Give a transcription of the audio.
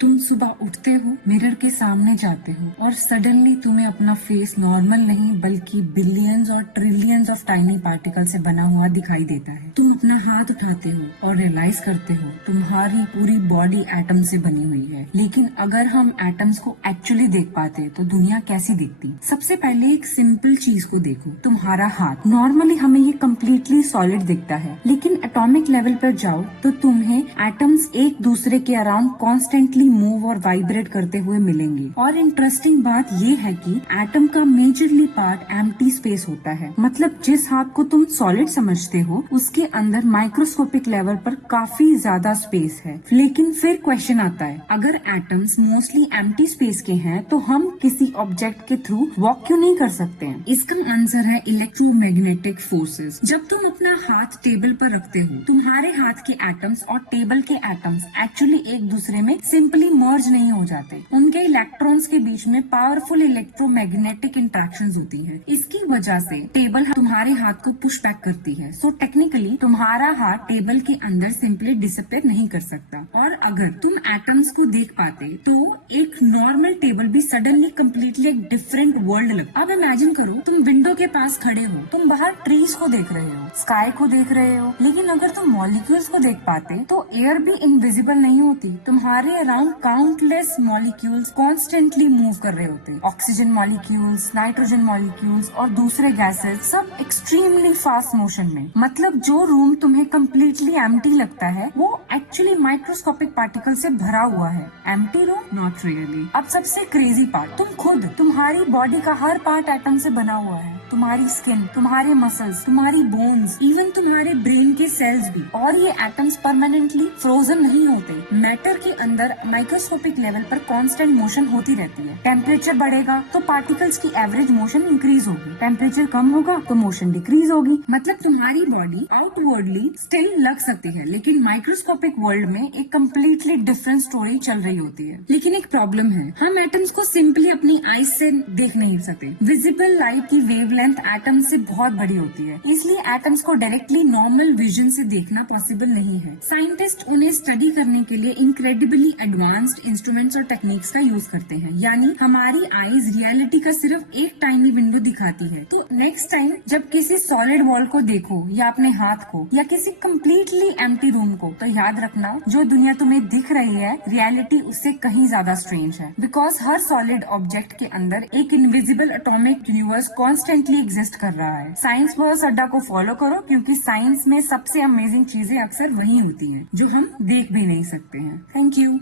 तुम सुबह उठते हो, मिरर के सामने जाते हो और सडनली तुम्हें अपना फेस नॉर्मल नहीं बल्कि बिलियंस और ट्रिलियंस ऑफ टाइनी पार्टिकल से बना हुआ दिखाई देता है। तुम अपना हाथ उठाते हो और रियलाइज करते हो तुम्हारी पूरी बॉडी एटम से बनी हुई है। लेकिन अगर हम एटम्स को एक्चुअली देख पाते तो दुनिया कैसी दिखती? सबसे पहले एक सिंपल चीज को देखो, तुम्हारा हाथ। नॉर्मली हमें ये कम्प्लीटली सॉलिड दिखता है, लेकिन एटॉमिक लेवल पर जाओ तो तुम्हें एटम्स एक दूसरे के अराउंड कॉन्स्टेंटली मूव और वाइब्रेट करते हुए मिलेंगे। और इंटरेस्टिंग बात ये है कि एटम का मेजरली पार्ट एम्प्टी स्पेस होता है। मतलब जिस हाथ को तुम सॉलिड समझते हो उसके अंदर माइक्रोस्कोपिक लेवल पर काफी ज्यादा स्पेस है। लेकिन फिर क्वेश्चन आता है, अगर एटम्स मोस्टली एम्प्टी स्पेस के हैं तो हम किसी ऑब्जेक्ट के थ्रू वॉक क्यों नहीं कर सकते हैं? इसका आंसर है इलेक्ट्रोमैग्नेटिक फोर्सेस। जब तुम अपना हाथ टेबल पर रखते हो, तुम्हारे हाथ के एटम्स और टेबल के एटम्स एक्चुअली एक दूसरे में सिंपली मर्ज नहीं हो जाते। उनके इलेक्ट्रॉन्स के बीच में पावरफुल इलेक्ट्रोमैग्नेटिक इंटरेक्शंस होती है। इसकी वजह से टेबल तुम्हारे हाथ को पुश बैक करती है। सो टेक्निकली तुम्हारा हाथ टेबल के अंदर सिंपली डिसअपियर नहीं कर सकता। और अगर तुम एटम्स को देख पाते तो एक नॉर्मल टेबल भी सडनली कम्प्लीटली एक डिफरेंट वर्ल्ड लगता। अब इमेजिन करो तुम विंडो के पास खड़े हो, तुम बाहर ट्रीज को देख रहे हो, स्काई को देख रहे हो, लेकिन अगर तुम मॉलिक्यूल्स को देख पाते तो एयर भी इनविजिबल नहीं होती। तुम्हारे around countless molecules constantly move कर रहे होते। ऑक्सीजन मॉलिक्यूल्स, नाइट्रोजन मॉलिक्यूल्स और दूसरे गैसेस सब एक्सट्रीमली फास्ट मोशन में। मतलब जो रूम तुम्हें कम्प्लीटली एम्प्टी लगता है वो एक्चुअली माइक्रोस्कोपिक पार्टिकल से भरा हुआ है। Empty room? Not really. अब सबसे क्रेजी पार्ट, तुम खुद, तुम्हारी बॉडी का हर पार्ट एटम से बना हुआ है। तुम्हारी स्किन, तुम्हारे मसल्स, तुम्हारी बोन्स, इवन तुम्हारे ब्रेन के सेल्स भी। और ये एटम्स परमानेंटली फ्रोजन नहीं होते। मैटर के अंदर माइक्रोस्कोपिक लेवल पर कांस्टेंट मोशन होती रहती है। टेम्परेचर बढ़ेगा तो पार्टिकल्स की एवरेज मोशन इंक्रीज होगी, टेम्परेचर कम होगा तो मोशन डिक्रीज होगी। मतलब तुम्हारी बॉडी आउटवर्डली स्टिल लग सकती है, लेकिन माइक्रोस्कोपिक वर्ल्ड में एक कम्प्लीटली डिफरेंट स्टोरी चल रही होती है। लेकिन एक प्रॉब्लम है, हम एटम्स को सिंपली अपनी आईज से देख नहीं सकते। विजिबल लाइट की वेवलेंथ एटम से बहुत बड़ी होती है, इसलिए एटम्स को डायरेक्टली नॉर्मल विजन से देखना पॉसिबल नहीं है। साइंटिस्ट उन्हें स्टडी करने के लिए इनक्रेडिबली एडवांस्ड इंस्ट्रूमेंट्स और टेक्निक्स का यूज करते हैं। यानी हमारी आईज रियलिटी का सिर्फ एक टाइनी विंडो दिखाती है। तो नेक्स्ट टाइम जब किसी सॉलिड वॉल को देखो या अपने हाथ को या किसी कम्प्लीटली एम्प्टी रूम को, तो याद रखना जो दुनिया तुम्हें दिख रही है रियलिटी उससे कहीं ज्यादा स्ट्रेंज है। बिकॉज हर सॉलिड ऑब्जेक्ट के अंदर एक invisible atomic universe constantly exist कर रहा है। साइंस वर्स अड्डा को फॉलो करो, क्योंकि साइंस में सबसे अमेजिंग चीजें अक्सर वही होती है जो हम देख भी नहीं सकते हैं। Thank you.